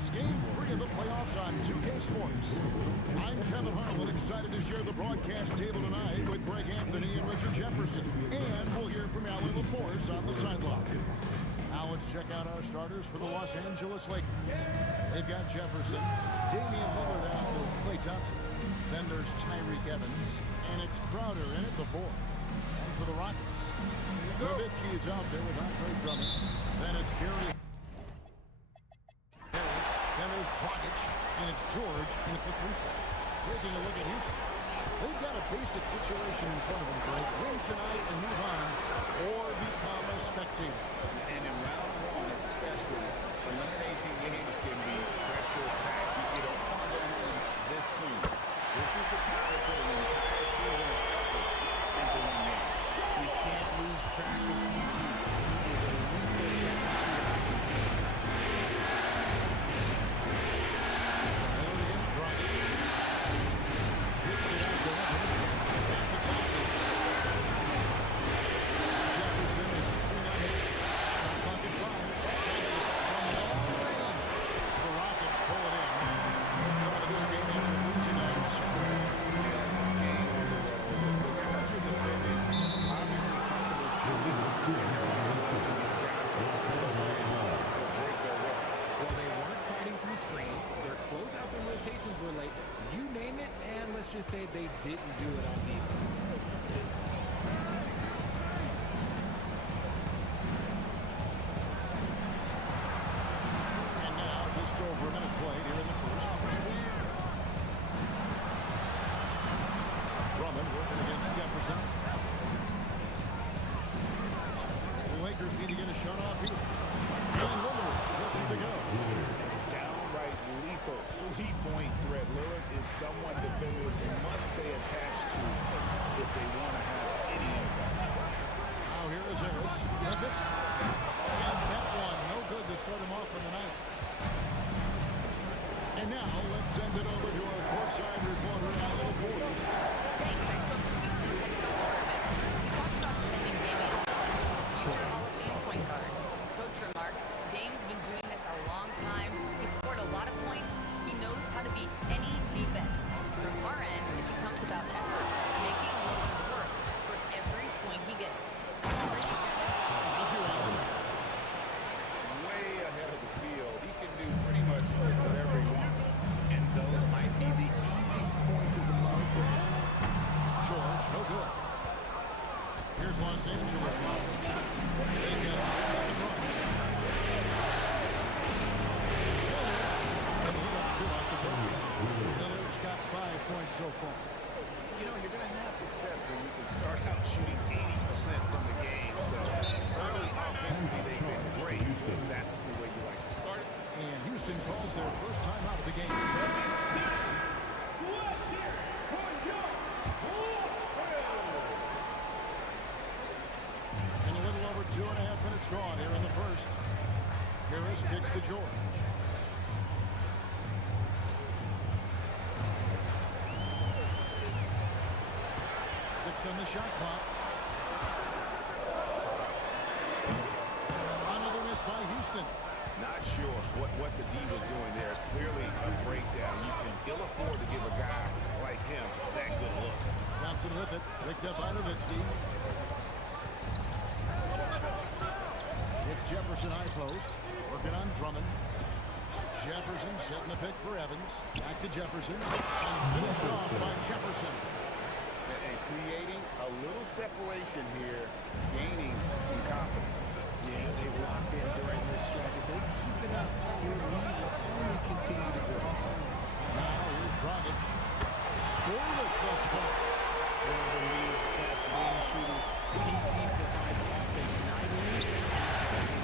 It's Game 3 of the playoffs on 2K Sports. I'm Kevin Harlan, excited to share the broadcast table tonight with Greg Anthony and Richard Jefferson. And we'll hear from Allie LaForce on the sideline. Now let's check out our starters for the Los Angeles Lakers. They've got Jefferson, Damian Lillard out with Klay Thompson. Then there's Tyreek Evans, and it's Crowder in at the 4. And for the Rockets, Nowitzki is out there with Andre Drummond. Then it's Gary. Then there's Dragic, and it's George in at the 3 slot. Taking a look at Houston. They've got a basic situation in front of them, Greg. Win tonight and move on, or become a spectator. And in round 1 especially, elimination games can be pressure-packed. You don't want to lose this soon. This is the time to put an entire season of effort into one game. You can't lose track of PG. He is a lethal catch-and-shoot. Say they didn't do it on defense. And now just over a minute played here in the first. Drummond working against Jefferson. The Lakers need to get a shot off here. And Lillard gets it to go. Downright lethal three-point threat. Lillard is someone defenders must stay attached to if they want to have any impact. Now here is Harris. Nowitzki. And that one, no good to start him off for the night. And now let's send it over to our courtside reporter, Allie LaForce. Thanks. I spoke to Houston's head coach for a bit. He talked about defending Damian Lillard, future Hall of Fame point guard. Coach remarked, Dame's been doing this a long time. He scored a lot of points. He knows how to beat any defense. From our end, it becomes about effort, making Lillard work for every point he gets. Way ahead of the field. He can do pretty much whatever he wants. And those might be the easiest points of the month for him. George, no good. Here's Los Angeles now. They get another run. Lillard's got 5 points so far. You know, you're going to have success when you can start out shooting 80% from the game. So early offensively, they've been great. That's the way you like to start it. And Houston calls their first time out of the game. And a little over 2.5 minutes gone here in the first. Harris kicks to George. 6 on the shot clock. Another miss by Houston. Not sure what the D was doing there. Clearly a breakdown. You can ill afford to give a guy like him that good look. Thompson with it. Picked up by Nowitzki. It's Jefferson high post. Working on Drummond. Jefferson setting the pick for Evans. Back to Jefferson. And finished off by Jefferson. And creating a little separation here, gaining some confidence. Yeah, they've locked in during this stretch. If they keep it up, their lead will only continue to grow. Now here's Dragic. Scoreless thus far. One of the league's best wing shooters. PG provides offense night in and night out.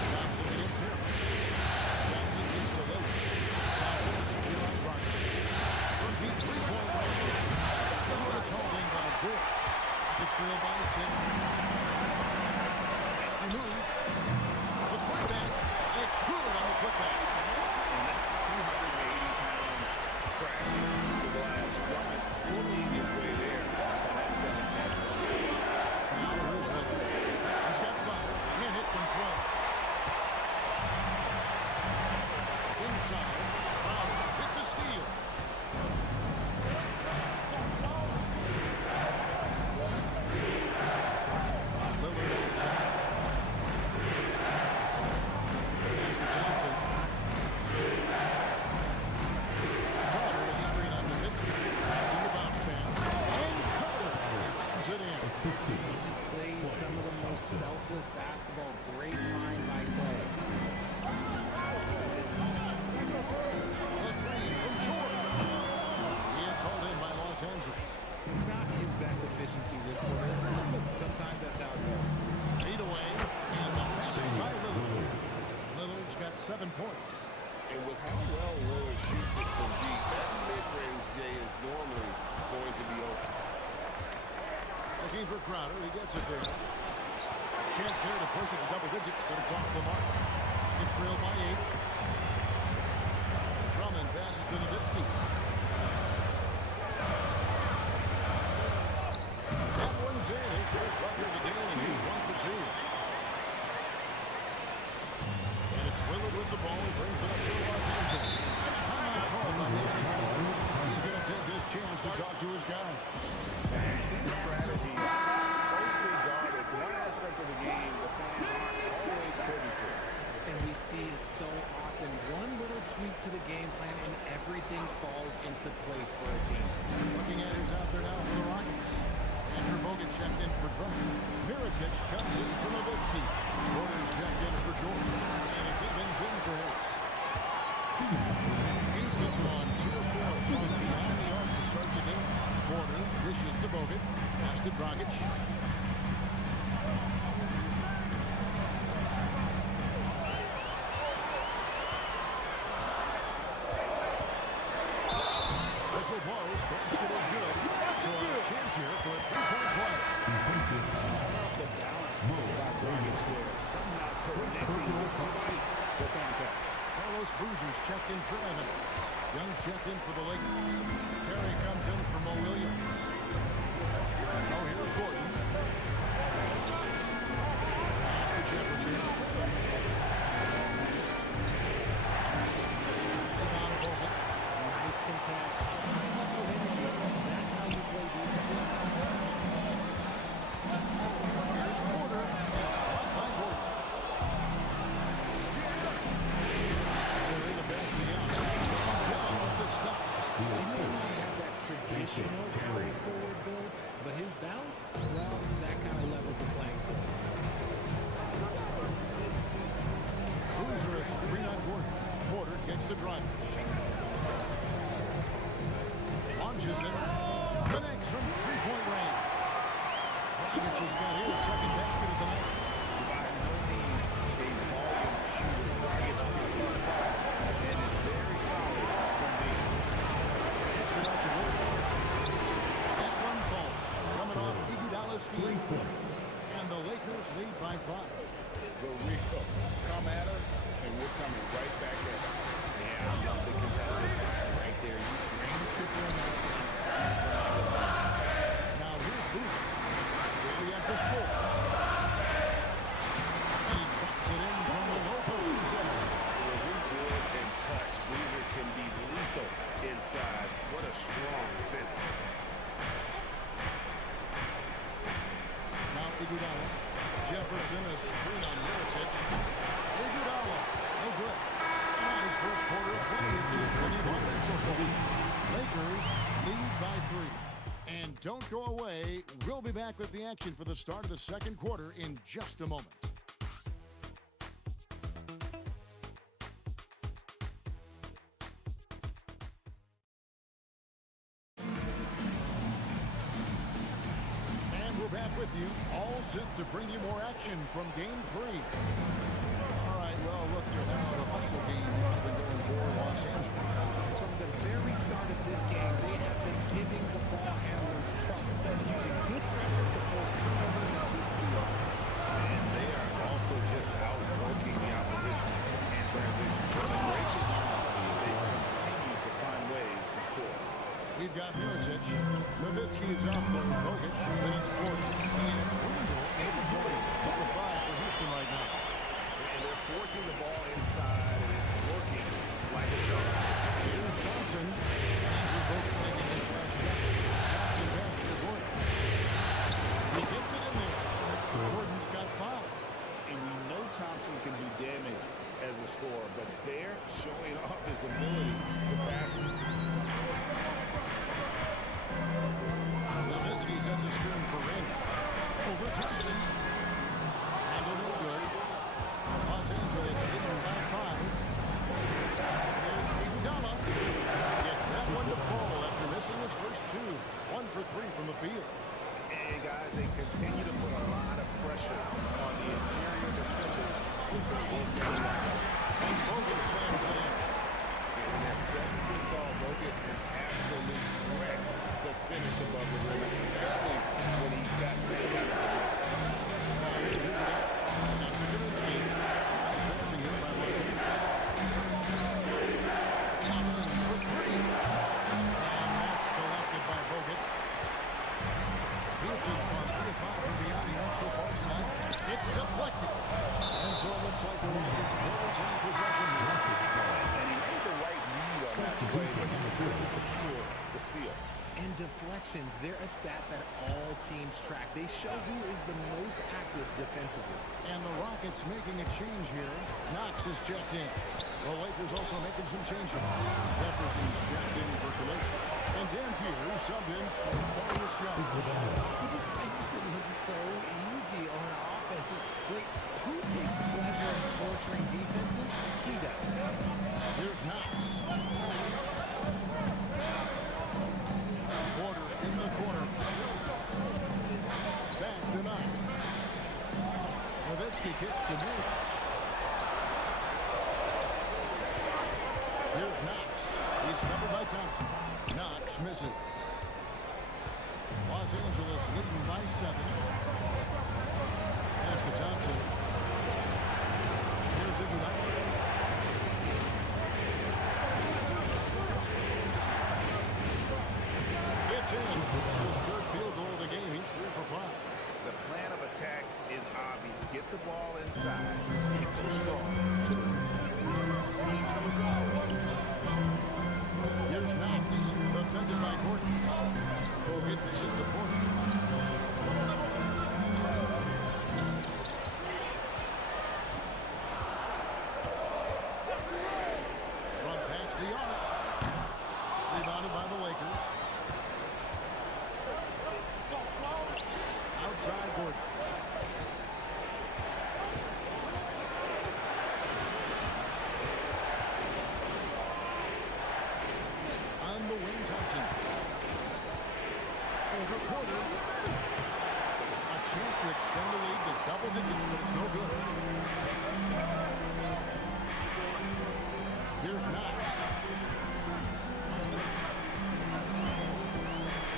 Thompson against Harris. Thompson gets to Lillard. Thompson is still on Dragic. From deep three-point range. It's holding by George. It's drilled by 6. He moves. The putback. It's good on the putback. And that's 280 pounds crashing the glass. Drummond bullying his way there on that second chance. Now here's Lillard. He's got 5. Can't hit from 12. ball. Great find by Clay. The three from Jordan. It's hauled in by Los Angeles. Not his best efficiency this quarter, but sometimes that's how it goes. Feed away, and the basket by Lillard. Lillard's got 7 points. And with how well Lillard shoots it from deep, that mid-range, Jay, is normally going to be open. Looking for Crowder. He gets it there. A chance there to push it to double digits, but it's off the mark. It's trailed by 8. Drummond passes to Nowitzki. That one's in. His first bucket of the game. He's 1 for 2. And it's Lillard with the ball. He brings it up to Los Angeles. Timeout called by Nathan Lillard. He's going to take this chance to talk to his guy. And team strategies closely guarded. One aspect of the game the fans aren't always privy to. And we see it so often. One little tweak to the game plan and everything falls into place for a team. Looking at who's out there now for the Rockets. Andrew Bogut checked in for Drummond. Mirotic comes in for Nowitzki. Porter's checked in for George. And it's Evans in for Harris. Houston's on 2 of 4 from behind the arc to start the game. Porter dishes to Bogut. Pass to Dragic. Whistle blows. Basket is good. So a chance here for a 3-point play. The balance by Dragic there, somehow connecting despite the contact. Carlos Boozer's checked in for Evan. Young's checked in for the Lakers. Terry comes in for Mo Williams. Oh, here's Gordon. Pass to Jefferson. Rebound Bogut. Nice contest. That's how you play defense. Here's Porter. And it's blocked by Gordon. Terry the basket out. Young with the stop. He may not have that traditional carry forward build, but his bounce, well, that kind of levels the playing field. Boozer a screen on Gordon. Porter gets the drive. Launches it. Connects from 3-point range. Dragic has got his second basket of the night. By no means a volume shooter. Dragic picks his spots and is very solid from deep. Gets it out to Gordon. That one falls. Coming off Iguodala's feet. And the Lakers lead by 5. The Rico come at us, and we're coming right back at you. Yeah, I love the competitive fire right there. You drain triple and Now here's Boozer. Really at the score. He drops it in from the low post. with his build and touch, Boozer can be lethal inside. What a strong finish. Now Iguodala. Jefferson a screen on Mirotic. Iguodala. No good. And his first quarter of play. It's plenty of offense so far. Lakers lead by 3. And don't go away. We'll be back with the action for the start of the second quarter in just a moment. And we're back with you, all set to bring you more action from Game 3. All right, well, look at how the hustle game has been going for Los Angeles. From the very start of this game, they have been giving the ball handlers trouble. They're using good pressure to force turnovers and get steals. And they are also just outworking the opposition in transition. Great zone play. They continue to find ways to score. We've got Mirotic. Nowitzki is out there with Bogut. Then it's Porter. And it's Randall in the corner. It's the 5 for Houston right now. And they're forcing the ball inside, and it's working like a charm. Here's Thompson. Andrew Bogut making his last shot. Thompson passes to Gordon. He gets it in there. Gordon's got 5. And we know Thompson can do damage as a scorer, but they're showing off his ability to pass it. Nowitzki sets a screen for Randall. Over Thompson. Randall no good. And Bogut slams it in. And at 7 feet tall, Bogut an absolute threat to finish above the rim, especially when he's got that kind of position. Now here's Iguodala. That's to Kaminsky. Nice passing here by Los Angeles. Thompson for three. And that's collected by Bogut. Houston's gone 3 of 5 from beyond the arc so far tonight. It's deflected. And so it looks like the Rockets will retain possession here. And he made the right read on that play, but he was able to secure the steal. And deflections, they're a stat that all teams track. They show who is the most active defensively. And the Rockets making a change here. Knox is checked in. The Lakers also making some changes. Jefferson's checked in for Kaminsky. And Dan Peters subbed in for Thaddeus Young. He just makes it look so easy on offense. Like, who takes pleasure in torturing defenses? He does. Here's Knox. Porter in the corner. Back to Knox. Nowitzki kicks to Middleton. Here's Knox. He's covered by Thompson. Knox misses. Los Angeles leading by 7. Pass to Thompson. Here's Iguodala. It's in. It's his third field goal of the game. He's 3 for 5. The plan of attack is obvious. Get the ball inside and go strong to the rim. Here's Knox, defended by Gordon. Bogut dishes to Porter. From past the arc. Rebounded by the Lakers. Outside Gordon. On the wing, Thompson. Over Porter. A chance to extend the lead to double digits, but it's no good. Here's Knox.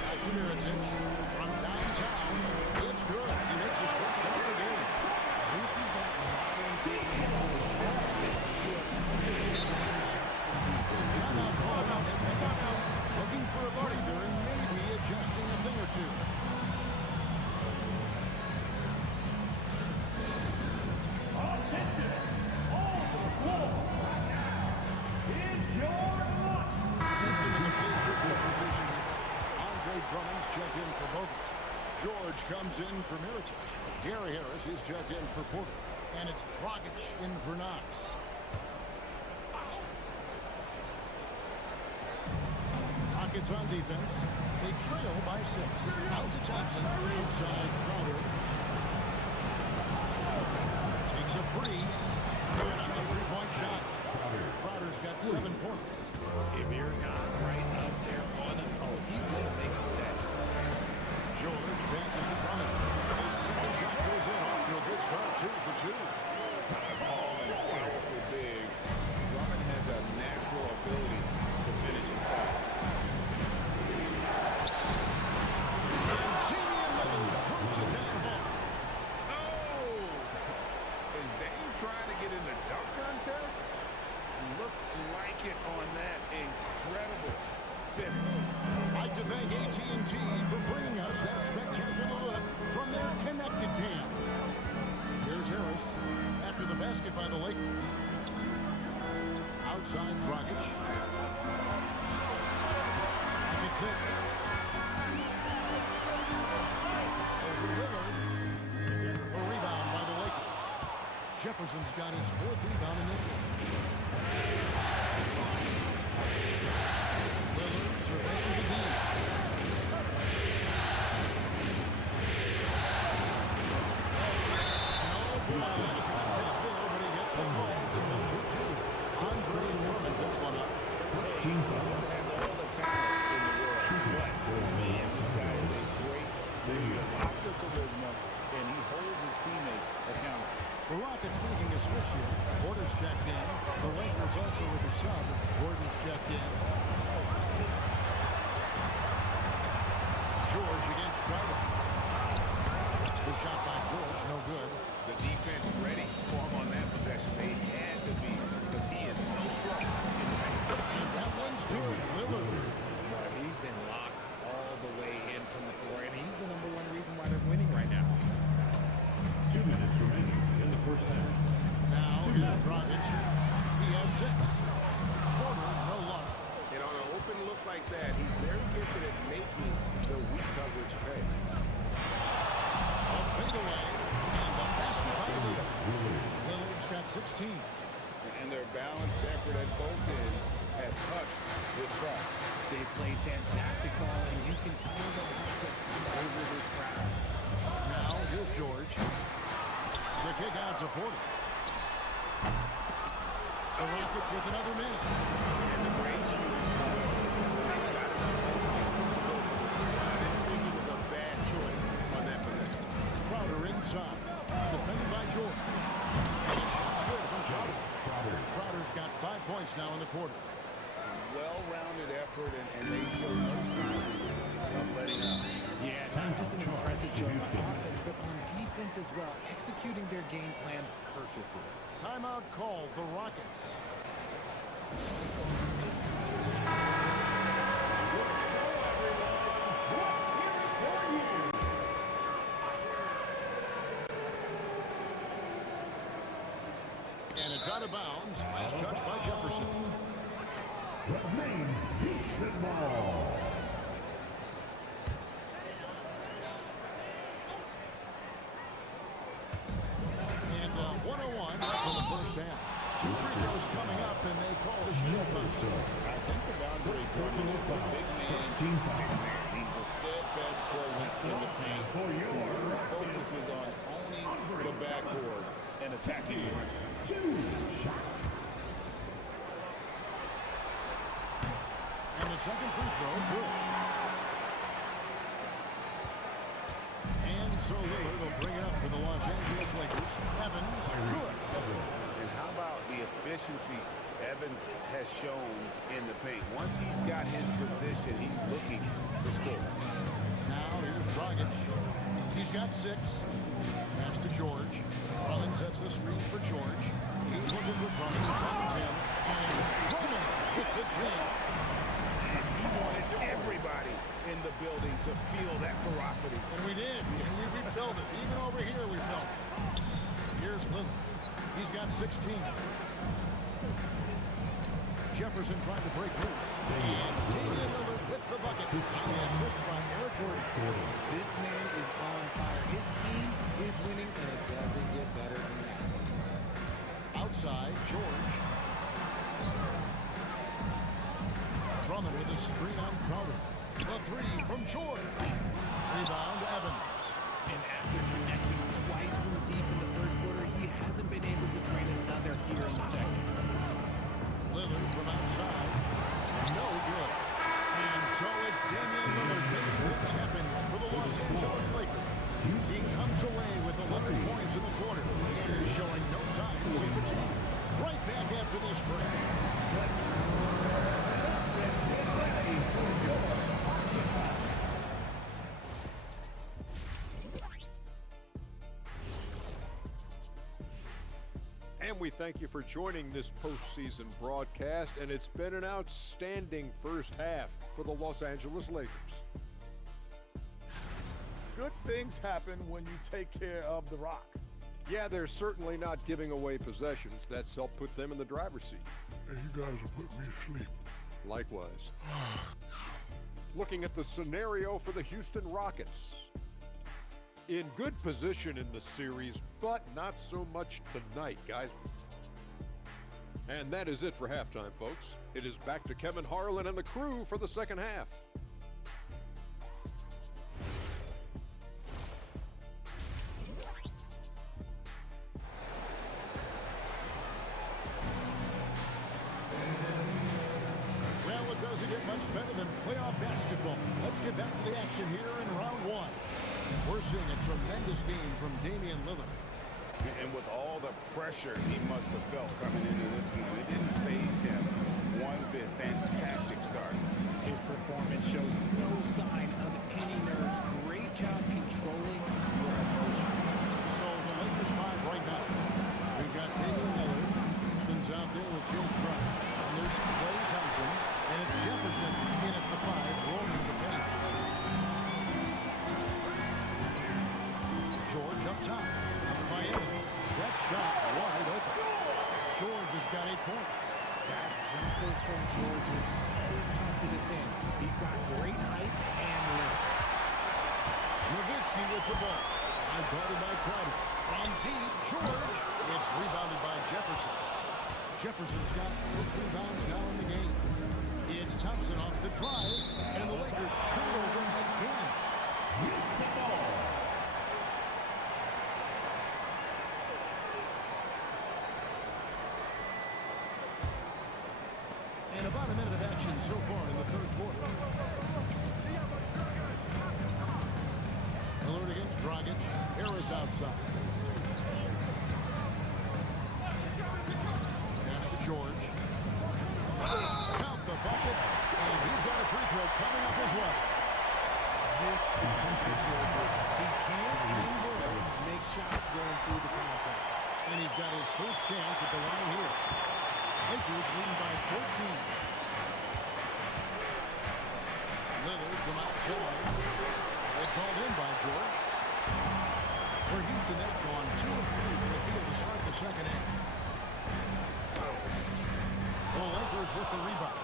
Back to Mirotic. From downtown. It's good. He makes his first shot of the game. This is that modern big man on the top. Timeout call on him. Looking for a breather and maybe adjusting a thing or two. Houston in the field, good substitution here. Andre Drummond's checked in for Bogut. George comes in for Mirotic. Gary Harris is checked in for Porter. And it's Dragic in for Knox. Rockets on defense. They trail by 6. Out to Thompson. Inside Crowder. Takes a free. Good on the three-point shot. Crowder's got 7 points. If you're not right up there on him, oh, he's going to make it that. George passes to Drummond. His second shot goes in. Off to a good start. 2 for 2. Tall and powerful big. Drummond has a natural ability to finish inside. Is Dame trying to get in the dunk contest? Looked like it on that incredible finish. I'd like to thank AT&T for bringing us that spectacular look from their connected cam. Here's Harris after the basket by the Lakers. Outside Dragic. Rockets 6. Over Lillard. A rebound by the Lakers. Jefferson's got his 4th rebound in this one. Lillard surveying the D. No ball. Contact there, but he gets the call. He will shoot 2. Andre Drummond picks one up. Has all the talent in the world, but man, this guy is a great leader. Lots of charisma, and he holds his teammates accountable. The Rockets making a switch here. Porter's checked in. The Lakers also with a sub. Gordon's checked in. George against Crowder. The shot by George, no good. The defense ready for him on that possession. They had to be, because he is so strong in the paint. And that one's good. Lillard. He's been locked all the way in from the floor, and he's the #1 reason why they're winning right now. 2 minutes remaining in the first half. Now here's Dragic. He has 6. Porter, no luck. And on an open look like that, he's very gifted at making the weak coverage pay. A fadeaway. And the basket by Lillard. Lillard's got 16. And their balanced effort at both ends has hushed this crowd. They've played fantastic ball, and you can feel the hush that's come over this crowd. Now here's George. The kick out to Porter. The Rockets with another miss. And the great shooting so well. They've got enough opening to go for it. I didn't think it was a bad choice on that possession. Crowder inside. Defended by George. And the shot's good from Crowder. Crowder's got 5 points now in the quarter. Well-rounded effort, and they show no signs of letting up. Yeah, not just an impressive show on offense, but on defense as well, executing their game plan perfectly. Timeout called, the Rockets. And it's out of bounds. Last touch by Jefferson. The main Houston ball. And 101 for the first half. 2 free throws coming up, and they call the shooting foul. I think the boundary point is a big man. He's a steadfast presence in the paint. He focuses on owning the backboard and attacking it. 2 shots. And the second free throw, good. And so Lillard will bring it up for the Los Angeles Lakers. Evans, good. And how about the efficiency Evans has shown in the paint? Once he's got his position, he's looking to score. Now here's Dragic. He's got 6. Pass to George. Drummond sets the screen for George. He's looking for Drummond. Finds him. And Drummond with the jam. He wanted everybody in the building to feel that ferocity. And we did. And we felt it. Even over here we felt it. Here's Lillard. He's got 16. Jefferson trying to break loose. And Damian Lillard with the bucket. And the assist by Eric Gordon. This man is on fire. His team is winning, and it doesn't get better than that. Outside, George. Drummond with a screen on Crowder. The 3 from George. Rebound, Evans. And after connecting twice from deep in the first quarter, he hasn't been able to drain another here in the second. Lillard from outside. No good. And so it's Damian Lillard making things happen for the Los Angeles Lakers. He comes away with 11 points in the quarter and is showing no signs of fatigue. Right back after this break. And we thank you for joining this postseason broadcast, and it's been an outstanding first half for the Los Angeles Lakers. Good things happen when you take care of the rock. Yeah, they're certainly not giving away possessions. That's helped put them in the driver's seat. Hey, you guys will put me to sleep. Likewise. Looking at the scenario for the Houston Rockets. In good position in the series, but not so much tonight, guys. And that is it for halftime, folks. It is back to Kevin Harlan and the crew for the second half. Well, it doesn't get much better than playoff basketball. Let's get back to the action here in round 1. We're seeing a tremendous game from Damian Lillard. And with all the pressure he must have felt coming into this one, it didn't faze him one bit. Fantastic start. His performance shows no sign of any nerves. Great job controlling your emotions. So the Lakers 5 right now. We've got Damian Lillard. Evans out there with Joe Crowder. And there's Klay Thompson. And it's Jefferson in at the 5, rolling the paint. George up top. By Evans. That shot wide open. George has got 8 points. That jumper from George is so tough to defend. He's got great height and lift. Nowitzki with the ball. Guarded by Crowder. From deep, George. It's rebounded by Jefferson. Jefferson's got 6 rebounds now in the game. It's Thompson off the drive, and the Lakers turn it over again. And about a minute of action so far in the third quarter. Lillard against Dragic. Harris outside. Pass to George. Count the bucket. And he's got a free throw coming up as well. This is how George. He can't and will make shots going through the contact. And he's got his first chance at the line here. Lakers leading by 14. Lillard from outside. It's hauled in by George. For Houston, they've gone 2 of 3 from the field to start the second half. The Lakers with the rebound.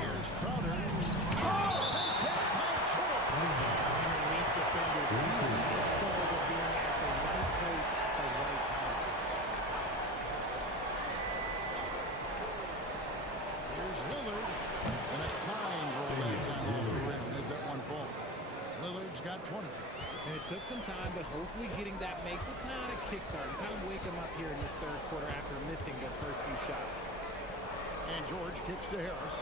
Here's Crowder. Oh, saved that by George. An elite defender. He excels at being at the right place at the right time. Here's Lillard. And a kind roll that time off the rim as that one falls. Lillard's got 20. And it took some time, but hopefully getting that make will kind of kickstart and kind of wake them up here in this third quarter after missing their first few shots. And George kicks to Harris.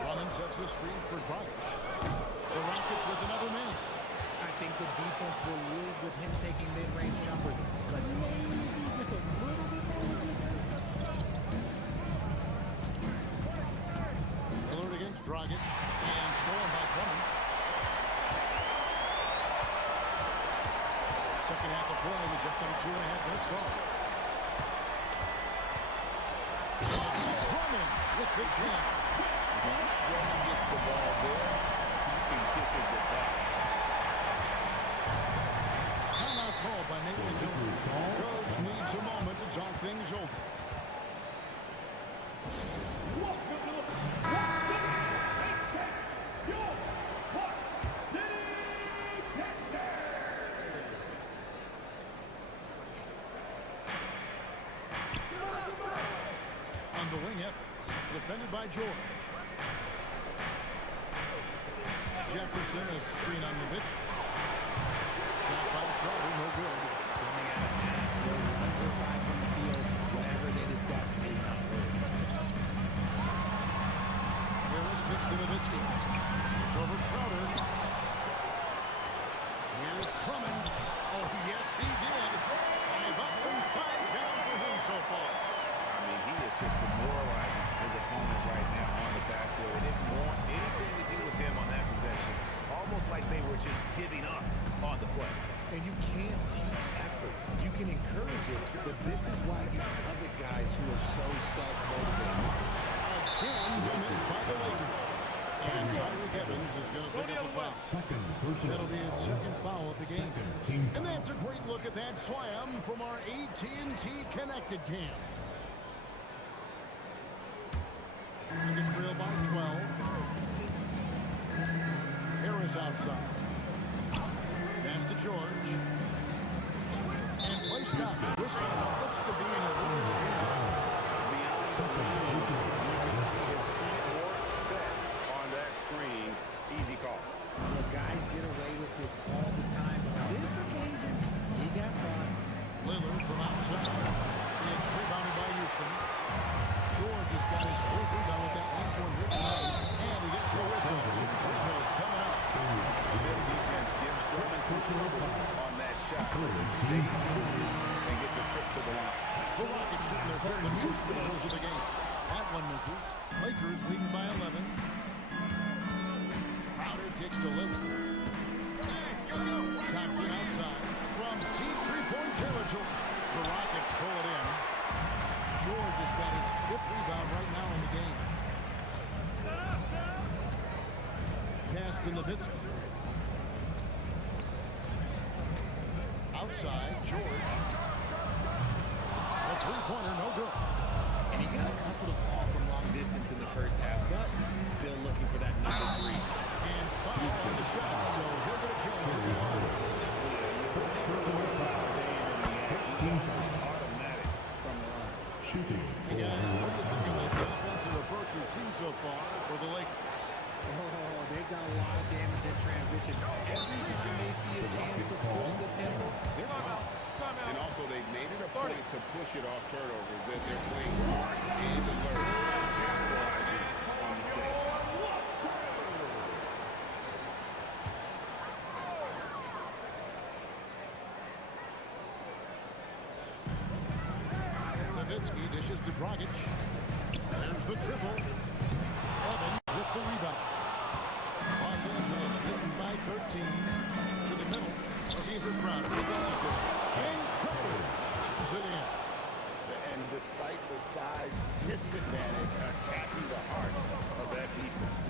Drummond sets the screen for Dragic. The Rockets with another miss. I think the defense will live with him taking mid-range jumpers, but maybe just a little bit more resistance. Lillard against Dragic. And stolen by Drummond. Second half of play with just under 2.5 minutes gone. Drummond with the jam. Once Drummond gets the ball there, you can kiss it goodbye. Timeout called by Nate McMillan. Coach needs a moment to talk things over. On the wing, Evans, defended by George. Jefferson, a screen on Nowitzki. Shot by Crowder, no good. Coming out of half, they're 1 for 5 from the field. Whatever they discussed is not working. Harris kicks to Nowitzki. Shoots over Crowder. Here's Drummond. Oh, yes, he did. 5 up and 5 down for him so far. I mean, he is just demoralizing his opponents right now on the backboard. They didn't want anything to do with him on that possession. Almost like they were just giving up on the play. And you can't teach effort. You can encourage it, but this is why you covet guys who are so self-motivated. Again, missed by the Lakers. And Tyreke Evans is going to pick up the foul. That'll be his second foul of the game. And that's a great look at that slam from our AT&T Connected cam. Lakers trail by 12. Harris outside. Pass to George. And play stops. Whistle looks to be in a little screen. His feet weren't set on that screen. Easy call. The guys get away with this all the time, but on this occasion, he got caught. Lillard from outside. It's rebounded by Houston. George has got his 4th rebound with that last one here tonight. And he gets the whistle. 2 free throws coming up. Still defense gives confidence, stays cool, and gets a trip to the line. The Rockets shooting their fourth and 6 free throws of the game. That one misses. Lakers leading by 11. Crowder kicks to Lillard. Thompson outside from deep three-point territory. The Rockets pull it in. George has got his 5th rebound right now in the game. Pass to Nowitzki. Outside, George. A three-pointer, no good. And he got a couple to fall from long distance in the first half, but still looking for that number 3. And foul on the shot, so he'll get a chance at the line. Automatic from the line. Shooting. Hey guys, what do you think about the offensive approach we've seen so far for the Lakers? Oh, they've done a lot of damage in transition. Every time they see a chance to push the tempo, they're gone. And also, they've made it a point to push it off turnovers. They're playing smart and alert, capitalizing on mistakes. Nowitzki dishes to Dragic. There's the triple. Evans with the rebound. Los Angeles leading by 13. To the middle. Looking for Crowder. That's a good. And Crowder pulls it in. And despite the size disadvantage, attacking the heart of that defense.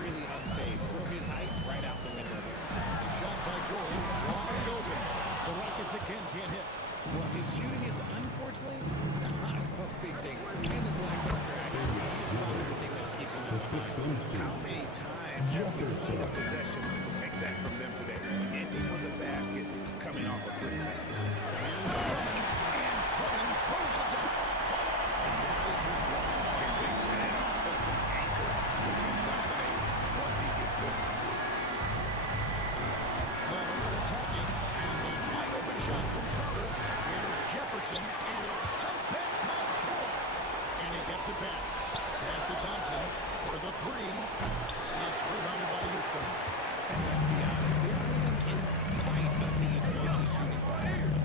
Really unfazed. Throw his height right out the window. The shot by George. Wide open. The Rockets again can't hit. Well, his shooting is unfortunately not a big thing. And his lackluster accuracy is probably the thing that's keeping them behind. How many times have we seen a possession like that from them today? Ending with a basket, coming off a quick pass. And Drummond throws it down. And this is what Drummond can be, an offensive anchor who can dominate once he gets going. Lillard attacking. And the wide open shot from Crowder. Here's Jefferson. And it's sent back by George. And he gets it back. Pass to Thompson for the 3. It's rebounded by Houston. And let's be honest, they're winning in spite of his atrocious shooting players.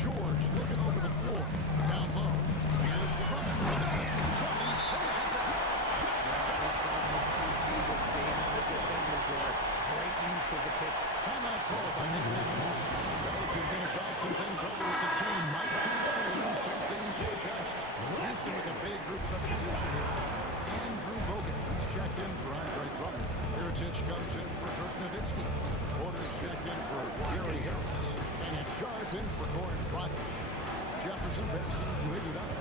George looking over the floor. Down low. Here's Drummond. And Drummond throws it down. PG was baiting the defenders there. Great use of the pick. Timeout call by Nick Van. Belgium going to drive some things over with the team. Might be seeing something to adjust. Houston with a big group substitution here. Andrew Bogut, he's checked in for Andre Drummond. Heritage comes in for Dirk Nowitzki. Porter's checked in for Gary Harris. And it's Sharp in for Goran Dragic. Jefferson passing to Iguodala.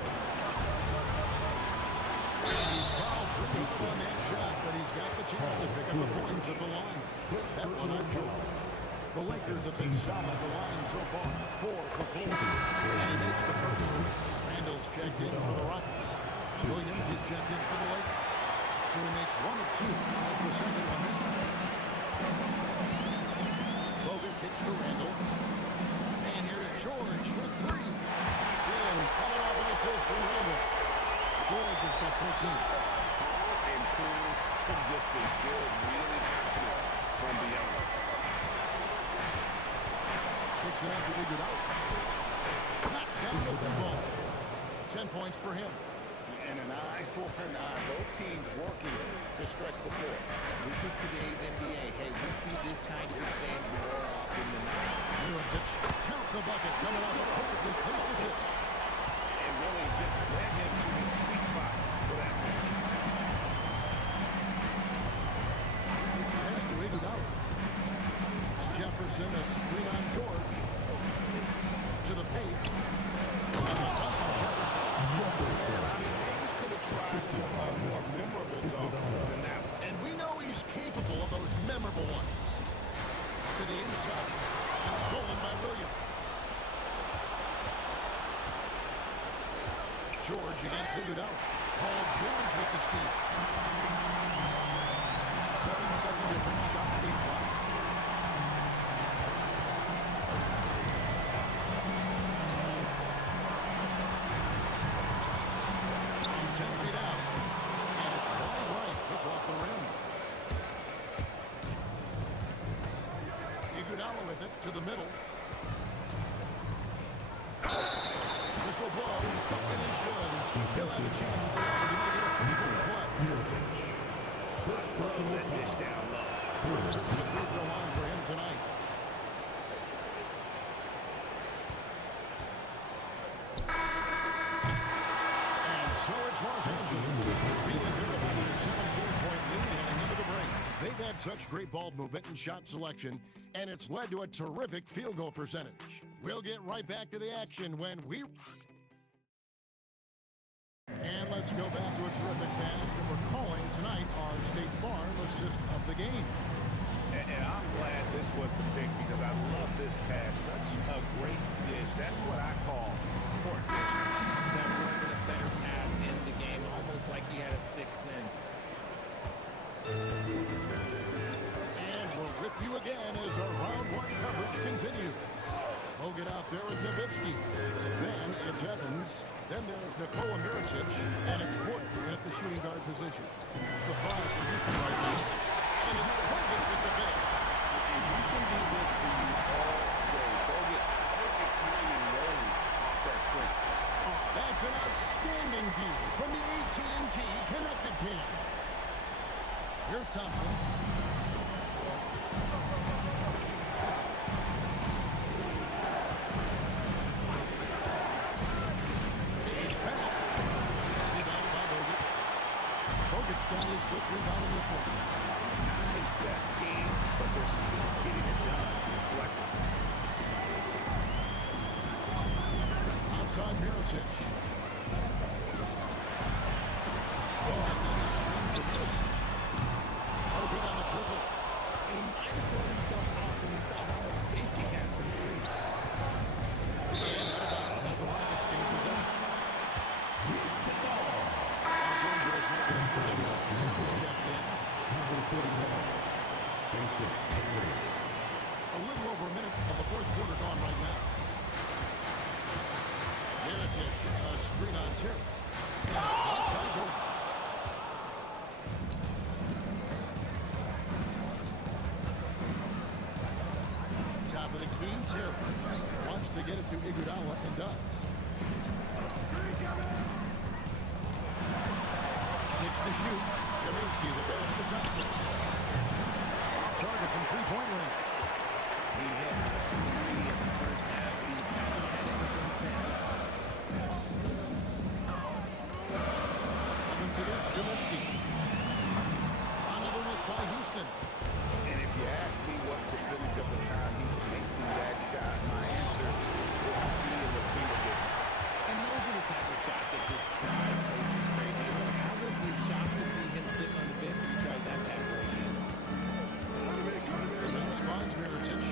He's fouled pretty on that shot, but he's got the chance to pick up the points at the line. That one on George. The Lakers have been solid at the line so far. 4 for 4. And he makes the first. Randall's checked in for the Rockets. Williams is checked in for the Lakers. So he makes 1 of 2. That's the second one missing. Bogut kicks to Randall. And here's George for 3. He's in. Coming off an assist from Randall. George has got 14. And cool from distance, good, really confident from beyond. Kicks it out to Iguodala. Knocks down the free ball. 10 points for him. And an eye for an eye. Both teams working to stretch the floor. This is today's NBA. Hey, we see this kind of exchange more often than not. Mirotic, count the bucket, coming off a perfectly placed assist. And really just led him to his sweet spot for that one. Pass to Iguodala. Jefferson, a screen on George. To the paint. And the dunk by Jefferson. Could have tried a more memorable dunk than that one. And we know he's capable of those memorable ones. To the inside. And stolen by Williams. George again figured out. Paul George with the steal. 7-second difference. Shot 8 clock. And 10 feet out. And it's wide right. It's off the rim. with it to the middle. Whistle blows, but it is good. He'll have a chance at the end to make it a free-throw play. That dish down low. It's certainly the free throw line for him tonight. And so it's Los Angeles. Feeling good about their 17-point lead heading into the break. They've had such great ball movement and shot selection, and it's led to a terrific field goal percentage. We'll get right back to the action when we... And let's go back to a terrific pass that we're calling tonight our State Farm assist of the game. And I'm glad this was the pick because I love this pass. Such a great dish. That's what I call court vision. There wasn't a better pass in the game, almost like he had a sixth sense. And we're with you again as our round one coverage continues. We'll get out there with Nowitzki. Then it's Evans. Then there's Nikola Mirotic. And it's Porter at the shooting guard position. It's the 5 for Houston right now. And it's Hogan with the finish. And he can do this to you all day. Bogut, perfect timing rolling off that screen. That's an outstanding view from the AT&T connected pin. Here's Thompson. He's back. Rebounded by Bogut. Bogut's got his fifth rebound in this one. Not his best game, but they're still getting it done collectively. Outside Mirotic. Bogut has a screen to Mirotic. Bogut on the triple. And he might have thrown himself out when he saw how much space he had for three. And out as the Rockets gain possession. Los Angeles making a switch here. Temple's checked in. A little over a minute of the fourth quarter gone right now. Mirotic, a screen on Terry. Top of the key, Terry wants to get it to Iguodala and does. 6 to shoot. Kaminsky, the pass to Thompson. Target from three-point range. He hit three in the first half. He hasn't had anything since. Evans against Kaminsky. Another miss by Houston. And if you ask me what percentage of the time he's making that shot, my answer would be in the single digits. And those are the type of shots that just drive coaches crazy. I would be shocked to see him sitting on the bench if he tries that bad boy again. Evans finds Mirotic.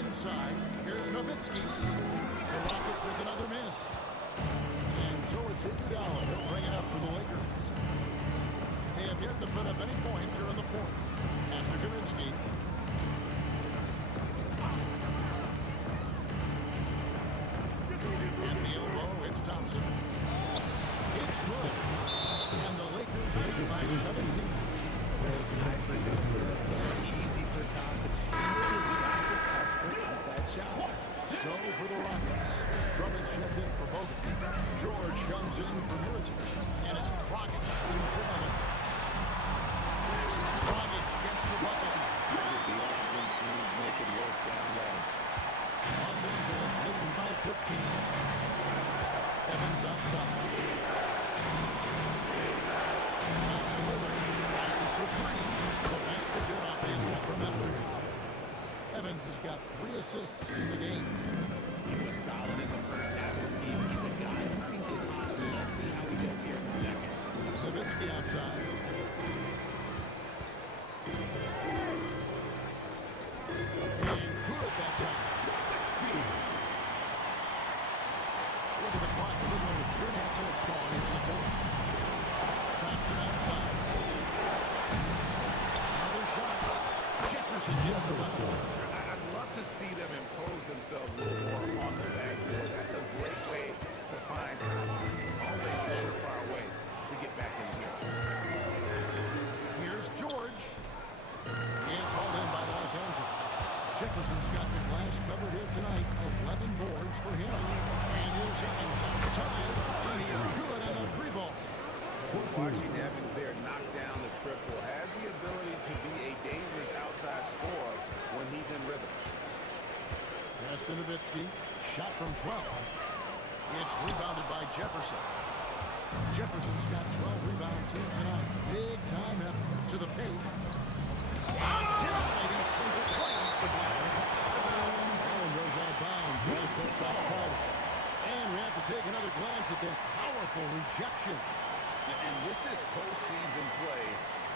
Inside, here's Nowitzki. The Rockets with another miss. And so it's Iguodala. He'll bring it up for the Lakers. They have yet to put up any points here in the fourth. After Kaminsky. And the elbow, it's Thompson. It's good. And the Lakers lead by 17. Easy for Thompson. Because he got the touch for inside shot. So for the Rockets, Drummond's checked in for Bogut. George comes in for Mirotic. And it's Crockett in for Evans. Crockett gets the bucket. I just love when teams make it work down low. Los Angeles leading by 15. Evans outside. It's for three. But that's the good on the assist from Evans. Evans has got 3 assists in the game. He was solid in the first half of the game. He's a guy who can get hot. Let's see how he does here in the second. Nowitzki outside. And good that time. Look at the clock. A little over 3.5 minutes gone in the fourth. Thompson outside. Another shot. Jefferson gets the bucket. I'd love to see them impose themselves a little more on the backboard. That's a great way to find confidence. Always a surefire way to get back in here. Here's George. It's hauled in by Los Angeles. Jefferson's got the glass covered here tonight. 11 boards for him. And here's Evans outside. And he's good on the three ball. Watching Evans there knock down the triple has the ability to be a dangerous outside scorer when he's in rhythm. Pass to Nowitzki. Shot from 12. It's rebounded by Jefferson. Jefferson's got 12 rebounds here tonight. Big time effort to the paint. Denied. He sends it right off the glass. Allen goes out of bounds. Nice touch by Crowder. And we have to take another glance at that powerful rejection. And this is postseason play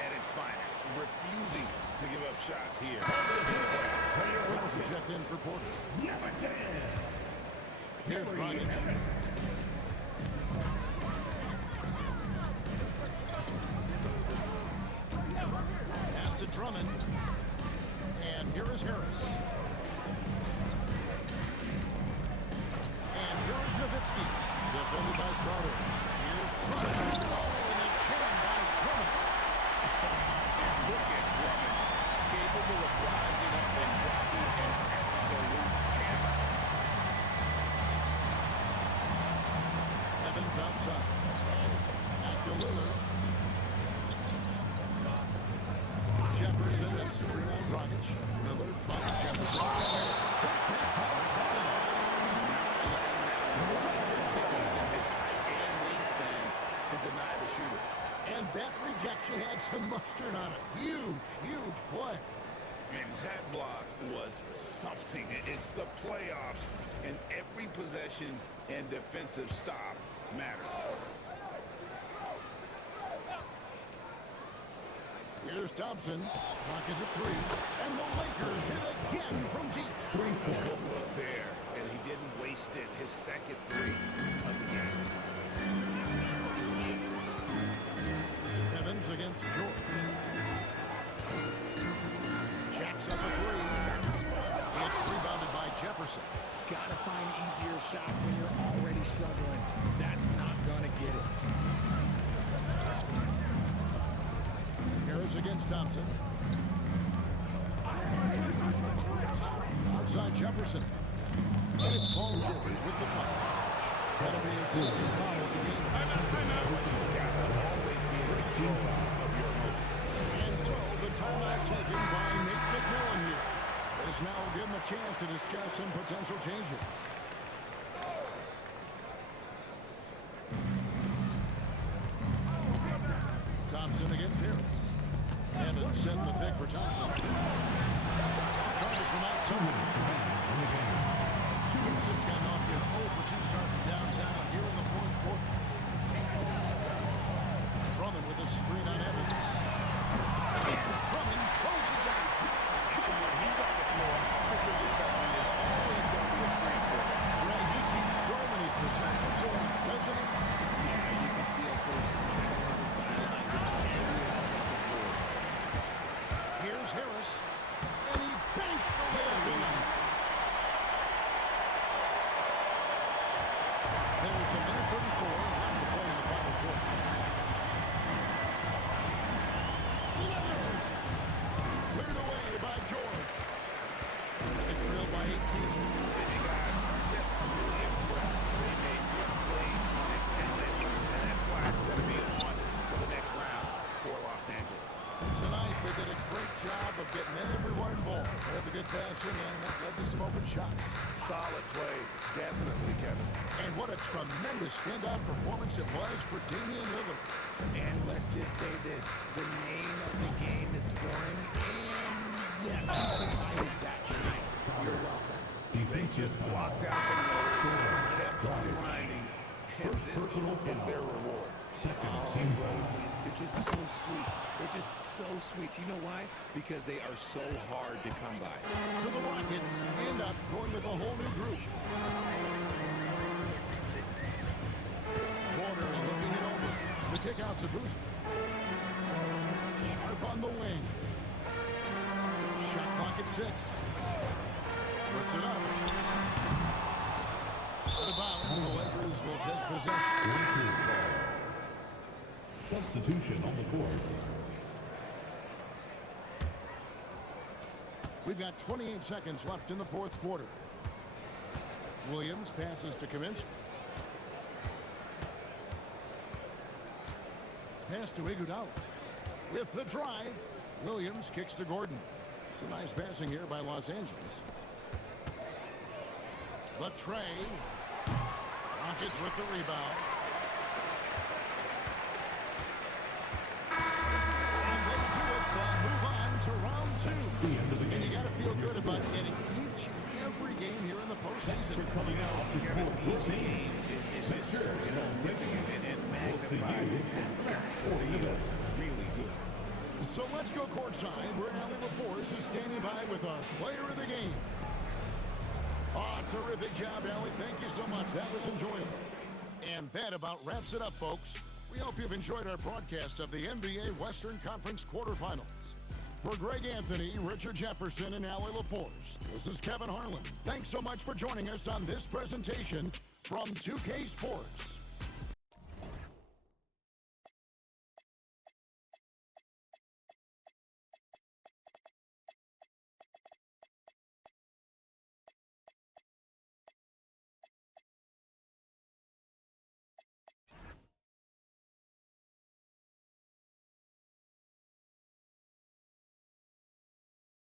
at its finest. Refusing to give up shots here. Wilson checked in for Porter. Here's Dragic. Pass to Drummond. And here is Harris. And here is Nowitzki. Defended by Crowder. Here's Drummond. Oh, and the can by Drummond. Look at Drummond, capable of rising up and dropping an absolute hammer. Evans outside. Back to Lillard. Jefferson has screen on Dragic. Lillard finds Jefferson. Set back by Drummond. Using his height and wingspan to deny the shooter. And that rejection had some mustard on it. Huge, huge play. And that block was something. It's the playoffs, and every possession and defensive stop matters. Here's Thompson. Clock is at 3. And the Lakers hit again from deep. Good look there, and he didn't waste it. His second three of the game. Evans against George. Jacks up a 3. It's rebounded by Jefferson. Gotta find easier shots when you're already struggling. That's not gonna get it. Harris against Thompson. Outside Jefferson. And it's Paul George with the foul. That'll be his foul of the game. And so the timeout taken by Nick McMillan here. This now will give him a chance to discuss some potential changes. Thompson against Harris. Evans setting the pick for Thompson. Trying from outside. Houston's gotten off to an 0 for 2 start from downtown here in the fourth quarter. Drummond with a screen on Evans. And Drummond closes out. And when he's on the floor, offensive rebounding is always going to be a screen for him. Ray, he keeps throwing his possession for him, doesn't he? Yeah, you can feel Coach Snyder on the sideline with every offensive board. Here's Harris. And he banks the layup in. There's a minute 34 left to play in the final quarter. Cleared away by George. It's trailed by 18. And you guys just really impressed. They made good plays on it, and that's why it's going to be on to the next round for Los Angeles. Tonight, they did a great job of getting everyone involved. They had the good passing, and that led to some open shots. Solid play, definitely, Kevin. And what a tremendous standout performance it was for Damian Lillard. And let's just say this, the name of the game is scoring, and yes, he provided that tonight. You're welcome. They just blocked out the noise, kept on grinding, and this is their reward. They're just so sweet. They're just so sweet. You know why? Because they are so hard to come by. So the Rockets end up going with a whole new group. Porter looking it over. The kick out to Boozer. Sharp on the wing. Shot clock at 6. Puts it up. Out of bounds. The Lakers will take possession. Substitution on the court. We've got 28 seconds left in the fourth quarter. Williams passes to Kaminsky. Pass to Iguodala. With the drive, Williams kicks to Gordon. It's a nice passing here by Los Angeles. The tray. Rockets with the rebound. And they do it. They'll move on to round two. And you got to feel good about getting each and every game here in the postseason. Coming out to score 14. It's just so significant and magnified. This has got to feel really good. So let's go courtside where Allie LaForce is standing by with our player of the game. Oh, terrific job, Allie. Thank you so much. That was enjoyable. And that about wraps it up, folks. We hope you've enjoyed our broadcast of the NBA Western Conference quarterfinals. For Greg Anthony, Richard Jefferson, and Allie LaForce, this is Kevin Harlan. Thanks so much for joining us on this presentation from 2K Sports.